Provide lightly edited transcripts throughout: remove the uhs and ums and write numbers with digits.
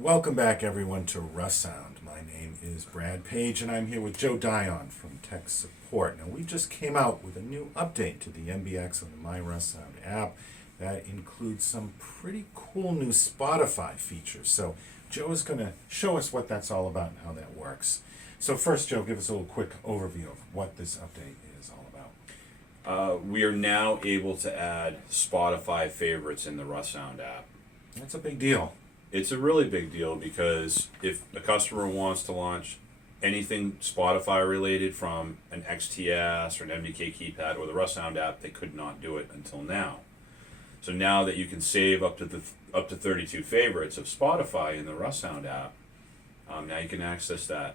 Welcome back, everyone, to Russound. My name is Brad Page, and I'm here with Joe Dion from Tech Support. Now, we just came out with a new update to the MBX and the MyRussound app that includes some pretty cool new Spotify features. So, Joe is going to show us what that's all about and how that works. So, first, Joe, give us a little quick overview of what this update is all about. We are now able to add Spotify favorites in the Russound app. That's a big deal. It's a really big deal because if a customer wants to launch anything Spotify related from an XTS or an MDK keypad or the Russound app, they could not do it until now. So now that you can save up to 32 favorites of Spotify in the Russound app, now you can access that.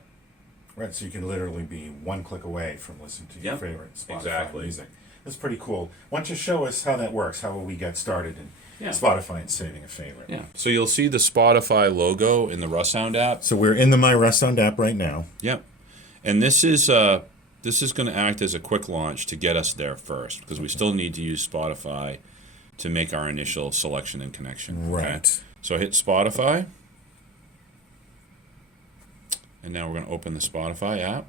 Right, so you can literally be one click away from listening to your favorite Spotify music. That's pretty cool. Why don't you show us how that works? How will we get started in Spotify and saving a favorite? Yeah. So you'll see the Spotify logo in the Russound app. So we're in the MyRussound app right now. Yep. And this is going to act as a quick launch to get us there first because we still need to use Spotify to make our initial selection and connection. Right. Okay? So hit Spotify. And now we're going to open the Spotify app.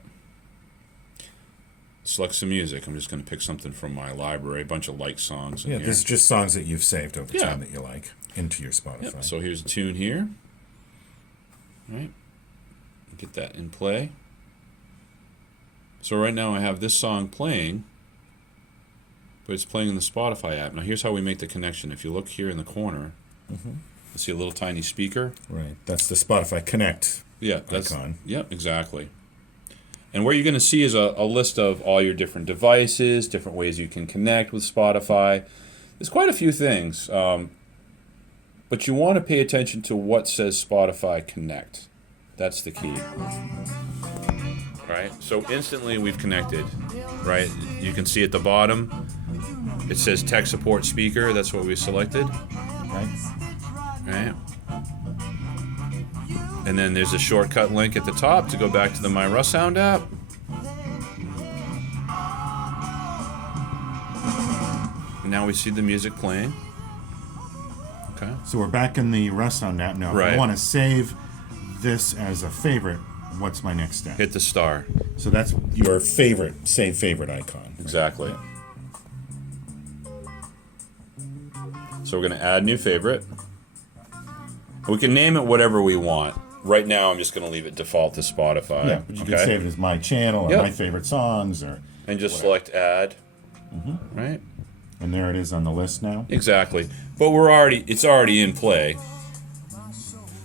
Select some music. I'm just going to pick something from my library, a bunch of like songs in here. This is just songs that you've saved over time that you like into your Spotify. Yep. So here's a tune here. All right. Get that in play. So right now I have this song playing, but it's playing in the Spotify app. Now here's how we make the connection. If you look here in the corner, you see a little tiny speaker. Right. That's the Spotify Connect icon. Yep, exactly. And what you're going to see is a list of all your different devices, different ways you can connect with Spotify. There's quite a few things, but you want to pay attention to what says Spotify Connect. That's the key. Right? So instantly we've connected, right? You can see at the bottom, it says Tech Support Speaker. That's what we selected. Right? And then there's a shortcut link at the top to go back to the MyRussound app. And now we see the music playing. Okay. So we're back in the Russound app now. If I want to save this as a favorite, what's my next step? Hit the star. So that's your favorite, save favorite icon. Exactly. So we're going to add new favorite. We can name it whatever we want. Right now, I'm just going to leave it default to Spotify. Yeah, but you can save it as my channel or my favorite songs or and just select add. Right. And there it is on the list now. Exactly. But it's already in play.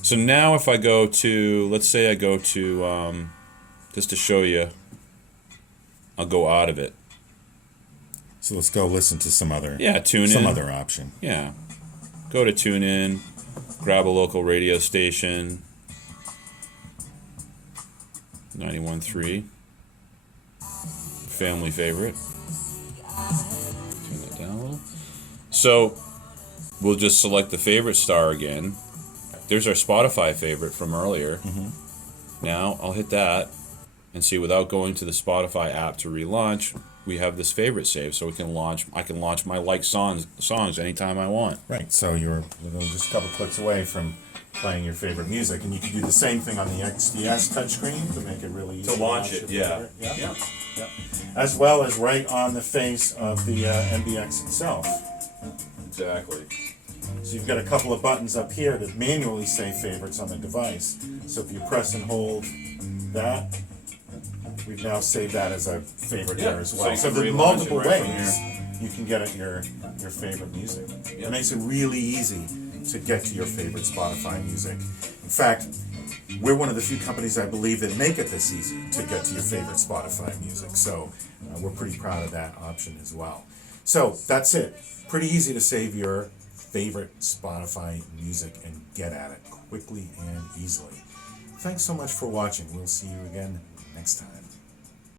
So now if I go to, let's say I go to, just to show you, I'll go out of it. So let's go listen to some other tune in. Some other option. Yeah. Go to tune in, grab a local radio station. 91.3. Family favorite. Turn that down a little. So we'll just select the favorite star again. There's our Spotify favorite from earlier. Now I'll hit that and see without going to the Spotify app to relaunch, we have this favorite saved, so I can launch my like songs anytime I want. Right. So you're just a couple clicks away from playing your favorite music, and you can do the same thing on the XTS touchscreen to make it really easy to launch it. Yeah. As well as right on the face of the MBX itself. Exactly. So you've got a couple of buttons up here that manually save favorites on the device. So if you press and hold that, we've now saved that as a favorite here as well. So there's multiple ways you can get at your favorite music. It makes it really easy to get to your favorite Spotify music. In fact, we're one of the few companies, I believe, that make it this easy to get to your favorite Spotify music. So we're pretty proud of that option as well. So that's it. Pretty easy to save your favorite Spotify music and get at it quickly and easily. Thanks so much for watching. We'll see you again next time.